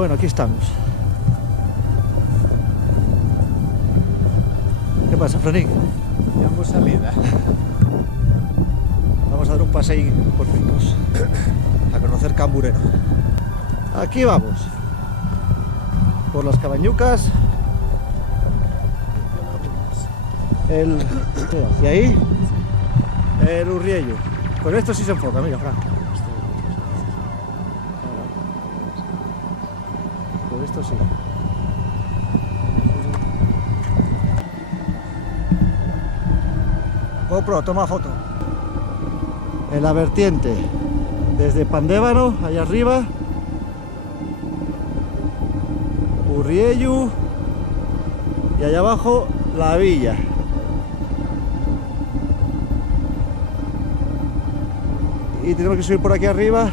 Bueno, aquí estamos. ¿Qué pasa, Franín? Ya hemos salido. Vamos a dar un paseo por Picos a conocer Camburero. Aquí vamos, por las Cabañucas, y ahí el Urriello. Con esto sí se enfoca, mira, Fran. Con esto sí. GoPro, toma foto. En la vertiente, desde Pandévano, allá arriba, Urriello, y allá abajo, la villa. Y tenemos que subir por aquí arriba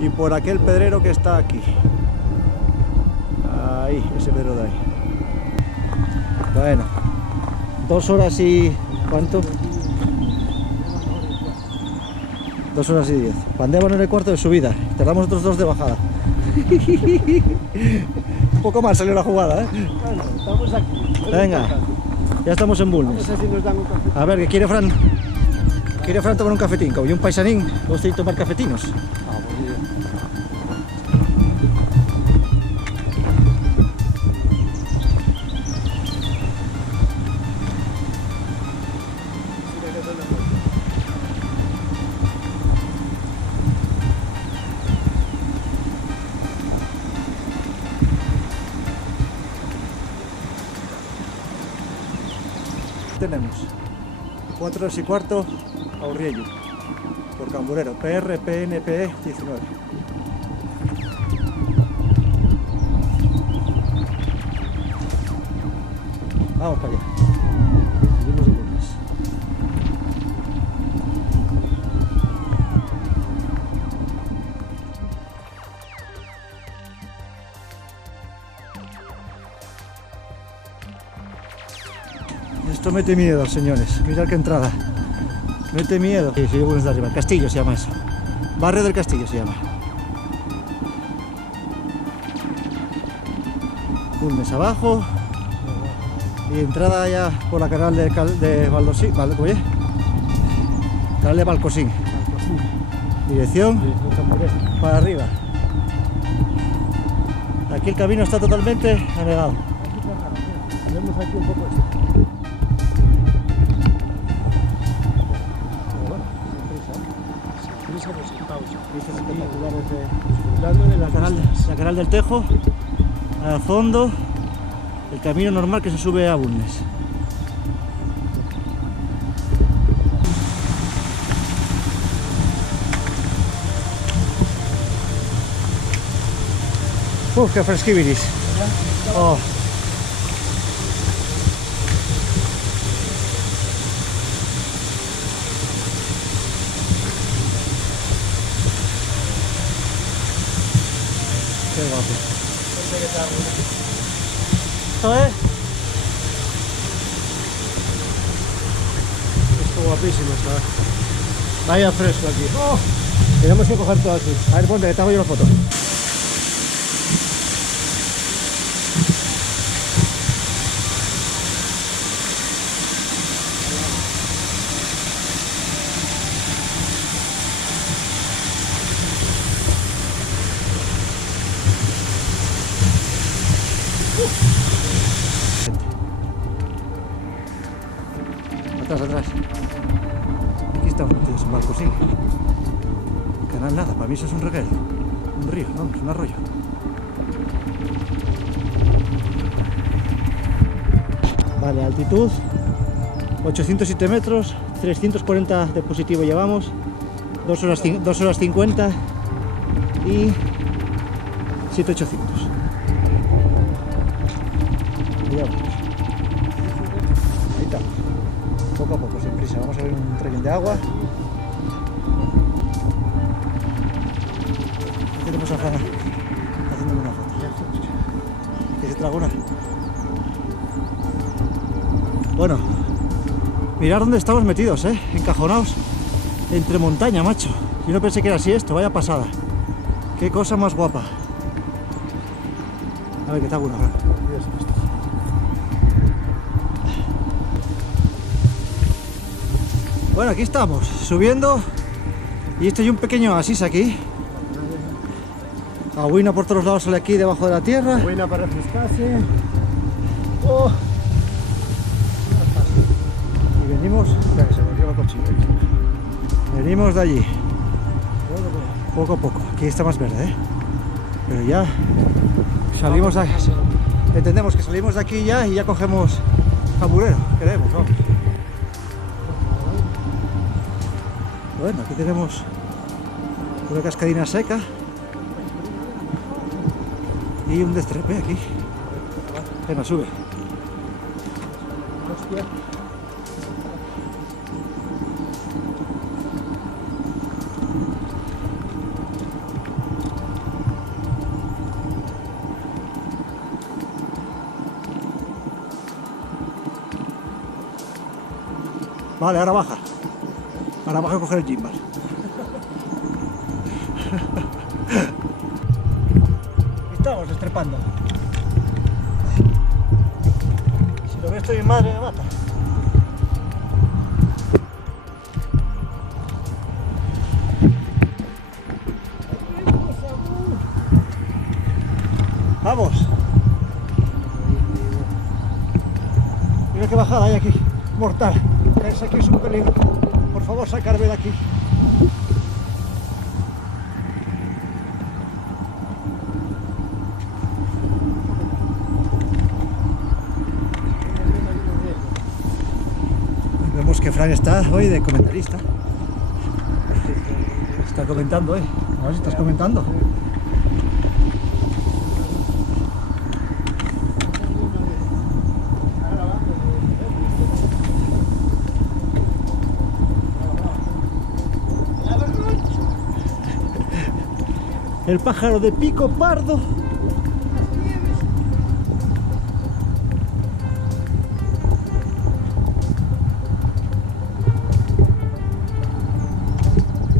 y por aquel pedrero que está aquí. Ahí, ese pedrero de ahí. Bueno, 2 horas y... ¿cuánto? 2 horas y 10. Pandévano en el cuarto de subida. Tardamos otros 2 de bajada. Un poco mal salió la jugada, ¿eh? Bueno, estamos aquí. Venga, ya estamos en Bulnes. Vamos a ver si nos dan un café. A ver, ¿qué quiere Fran? ¿Quiere Fran tomar un cafetín? Como yo un paisanín, me gusta ir a tomar cafetinos. Ah, muy bien. Tenemos 4 horas y cuarto a Urriello por Camburero, PR PNPE 19. Vamos para allá. Seguimos de Bulnes. Esto mete miedo, señores. Mirad qué entrada. Mete miedo. Sí, Bulnes de arriba. El Castillo se llama eso. Barrio del Castillo se llama. Bulnes abajo. Y entrada ya por la canal de Valdosín. Oye. Canal de Valcosín. Dirección para arriba. Aquí el camino está totalmente anegado. Vemos aquí un poco esto. Vistas espectaculares de la canal del Tejo, al fondo, el camino normal que se sube a Bulnes. ¡Uf, qué fresquiviris! Oh. Qué guapo. Esto es. Esto guapísimo, ¿sabes? Vaya fresco aquí. Oh, tenemos que coger todo aquí. A ver, ponte, que te hago yo una foto. Atrás. Aquí estamos metidos en Valcosín. Canal nada, para mí eso es un reguero. Un río, vamos, un arroyo. Vale, altitud 807 metros, 340 de positivo llevamos, 2 horas 50 y 7800. Y ya vamos. Ahí estamos. Poco a poco, sin prisa. Vamos a ver un tren de agua. Aquí tenemos a Fran haciéndome una foto. ¿Que se traga una? Bueno, mirad dónde estamos metidos, encajonados entre montaña, macho. Yo no pensé que era así esto, vaya pasada. Qué cosa más guapa. A ver qué tal uno ahora. Bueno, aquí estamos, subiendo. Y esto hay un pequeño oasis aquí. Agüina por todos lados sale aquí debajo de la tierra. Buena para refrescarse. Oh. Y venimos. Espera, que se volvió la cochilla. Venimos de allí. Poco a poco. Aquí está más verde, ¿eh? Pero ya salimos de aquí. Entendemos que salimos de aquí ya y ya cogemos Camburero. Queremos, vamos. Bueno, aquí tenemos una cascadina seca y un destrepe aquí. Venga, sube. Hostia. Vale, ahora baja. Ahora baja a coger el gimbal. Estamos destrepando. Si lo ve esto mi madre me mata. Vamos. Mira qué bajada hay aquí. Mortal. Ese aquí es un peligro. Por favor, sacarme de aquí. Vemos que Fran está hoy de comentarista. Está comentando hoy. A ver si estás comentando. El pájaro de pico pardo.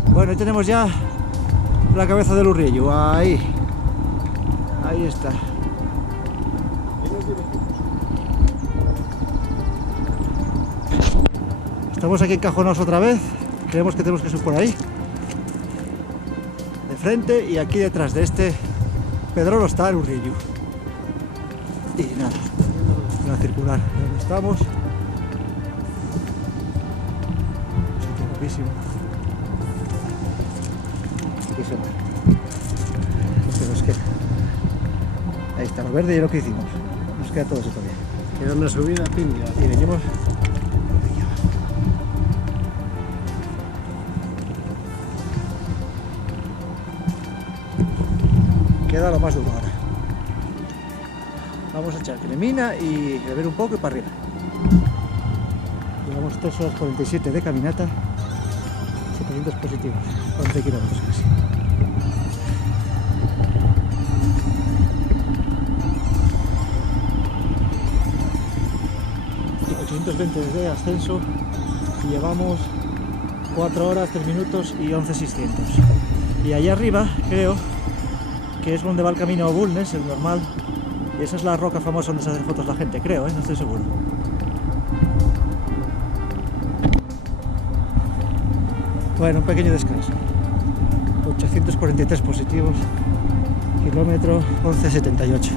Bueno, ahí tenemos ya la cabeza del Urriello. Ahí. Ahí está. Estamos aquí encajonados otra vez. Creemos que tenemos que subir por ahí. Frente, y aquí detrás de este pedrolo está el Urriello. Y nada, una circular donde estamos. Sitio guapísimo. Aquí se va. Este nos queda. Ahí está lo verde y lo que hicimos. Nos queda todo eso todavía. Queda una subida tímida. Y venimos. Queda lo más duro ahora. Vamos a echar cremina y beber un poco y para arriba. Llevamos 3 horas 47 de caminata, 700 positivos, 11 kilómetros casi. Y 820 de ascenso y llevamos 4 horas, 3 minutos y 11.600. Y allá arriba, creo que es donde va el camino a Bulnes, el normal, y esa es la roca famosa donde se hacen fotos la gente, creo, no estoy seguro. Bueno, un pequeño descanso. 843 positivos, kilómetro 11.78.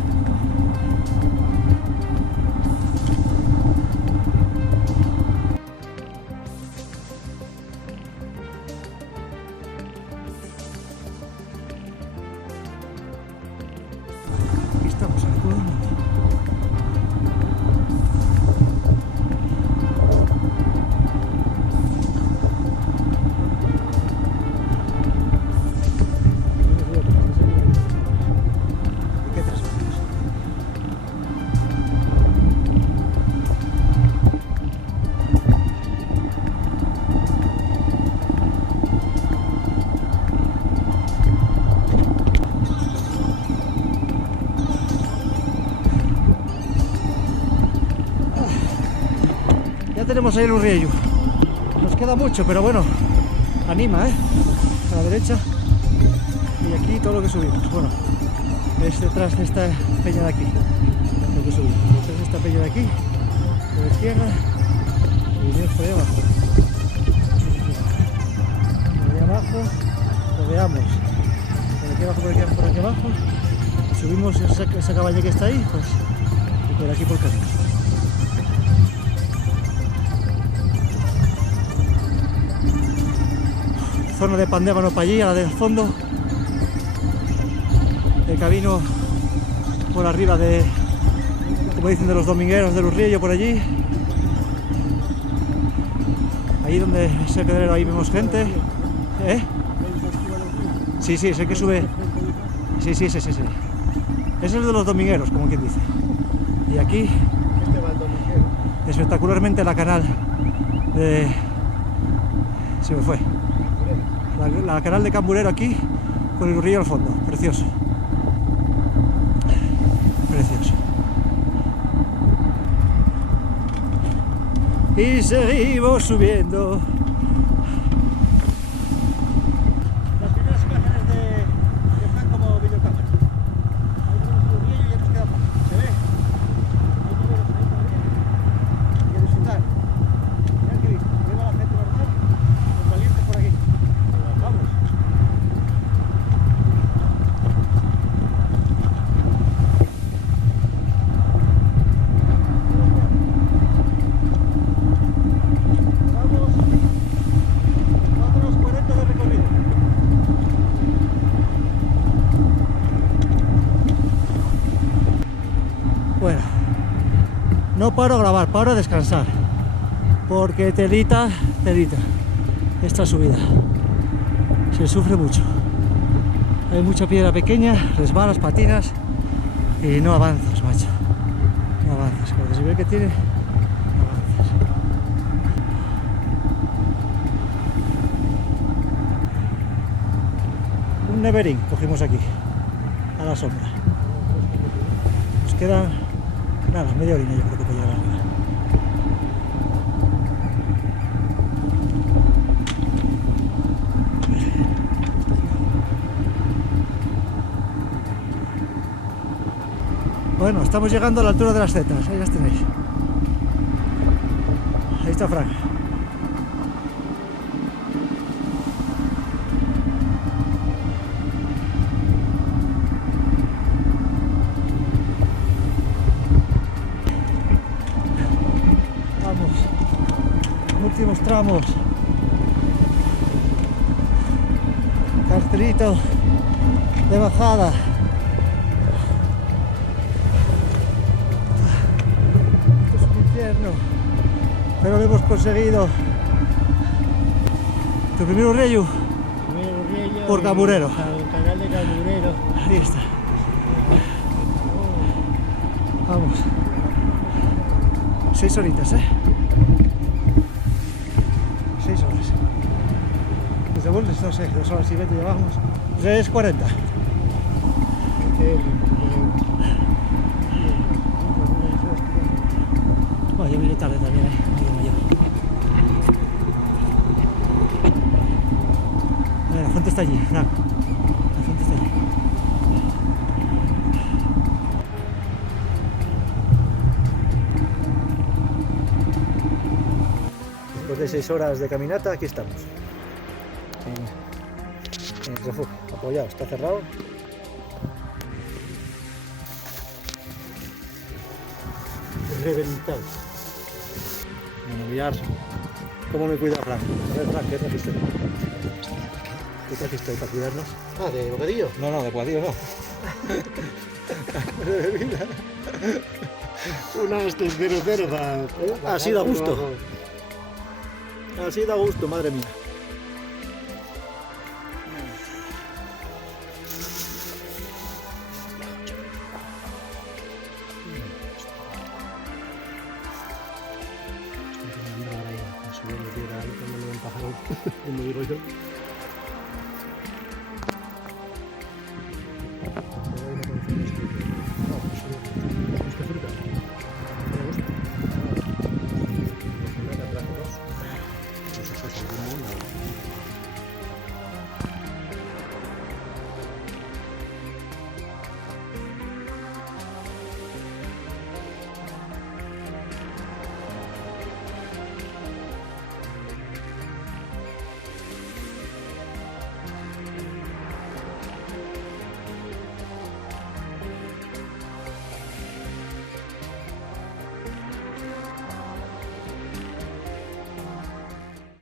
Estamos en el culo. ¿Qué 3 horas? Ya tenemos ahí el Urriello. Nos queda mucho, pero bueno, anima, a la derecha. Y aquí todo lo que subimos. Bueno, es detrás de esta peña de aquí. Lo que subimos. Detrás de esta peña de aquí, por la izquierda, y venimos por ahí abajo. Por ahí abajo, rodeamos. Por aquí abajo, por aquí abajo. Subimos esa cabaña que está ahí, pues, y por aquí por el camino. Zona de Pandévano para allí, a la del fondo. El camino por arriba de, como dicen, de los domingueros de Urriello, por allí. Ahí donde ese pedrero, ahí vemos gente. ¿Eh? Sí, sí, sé que sube. Sí. Ese es el de los domingueros, como quien dice. Y aquí, Este va al dominguero. espectacularmente la canal de... Se me fue. La canal de Camburero aquí, con el Urriello al fondo. Precioso. Precioso. Y seguimos subiendo. Las primeras imágenes de Fran como videocámara. Ahí tenemos el Urriello y ya nos queda poco. ¿Se ve? Hay que verlos ahí también. Y a disfrutar. Mirad qué vista. Lleva la gente normal, los valientes por aquí. Vamos. Vamos. 4 horas 40 de recorrido. Bueno, no paro a grabar, paro a descansar. Porque telita esta subida. Se sufre mucho. Hay mucha piedra pequeña, resbalas, patinas y no avanzas, macho. No avanzas. Con el desnivel que tiene, no avanzas. Un neverín cogimos aquí, a la sombra. Nos queda nada, media horina yo creo que para llegar arriba. Bueno, estamos llegando a la altura de las setas, ahí las tenéis. Ahí está Frank. Vamos, últimos tramos. Cartelito de bajada. Pero lo hemos conseguido. Tu primer Urriello por Camburero. El canal de Camburero. Ahí está. Vamos. 6 horitas, 6 horas. Desde Bulnes, no sé, 2 horas y 20 llevamos. 3:40. Bueno, yo vine tarde también, La fuente está allí, Fran. La fuente está allí. Después de 6 horas de caminata, aquí estamos. En el refugio, apoyado, está cerrado. Reventado. Bueno, mirar cómo me cuida Fran. A ver, Fran, ¿qué trajiste? ¿Qué trajiste para cuidarnos? Ah, ¿de bocadillo? No, de bocadillo no. De bebida. Unas de 00 para... Ha sido a gusto. Ha sido a gusto, madre mía. Como digo yo.